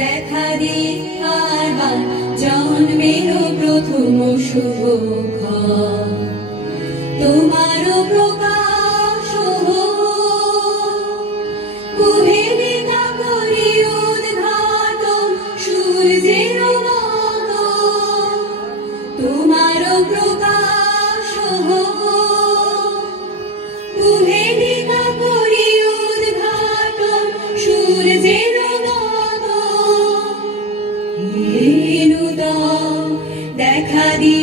দেখা দি আরবার জন্মের প্রথম শুভক্ষণ তোমার প্রকাশ কুহেলি কাকরি উদ্ঘাটন সূর্যের মতো তোমার প্রকাশ কুহেলি কাকরি উদ্ঘাটন সূর্যের মতো দেখা দি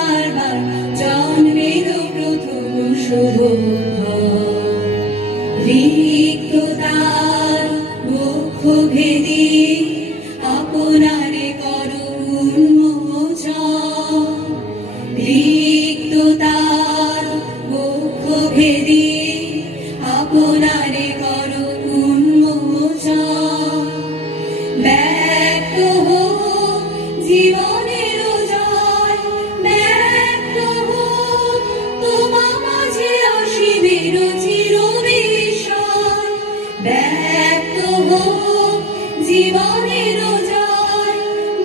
আরবার জন্মের প্রথম শুভক্ষণ রিক্ততার মুখ ভেদি আপনারে করো উন্মোচন রিক্ততার মুখ ভেদি আপনারে করো উন্মোচন ব্যক্ত হোক জীবনের জয় ব্যক্ত হোক তোমা মাঝে অসীমের চির বিষয় ব্যক্ত হোক জীবনের জয়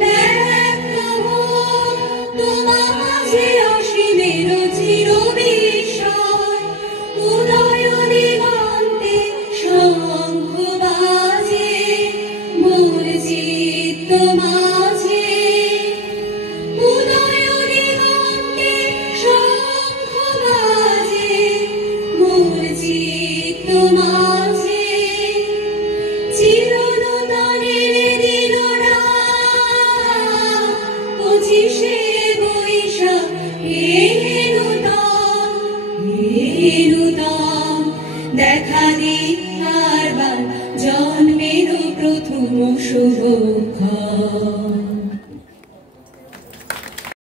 ব্যক্ত হোক তোমা মাঝে অসীমের চির বিষয় উদয় দিগন্তে শঙ্খ বাজে মোর চিত্ত মাঝে উদয় দিগন্তে শঙ্খ বাজে মোর চিত্ত মাঝে চিরনূতনের দিনটা 25শে বৈশাখ হে নূতন দেখা দি আরবার জন্মের প্রথম শুভক্ষণ।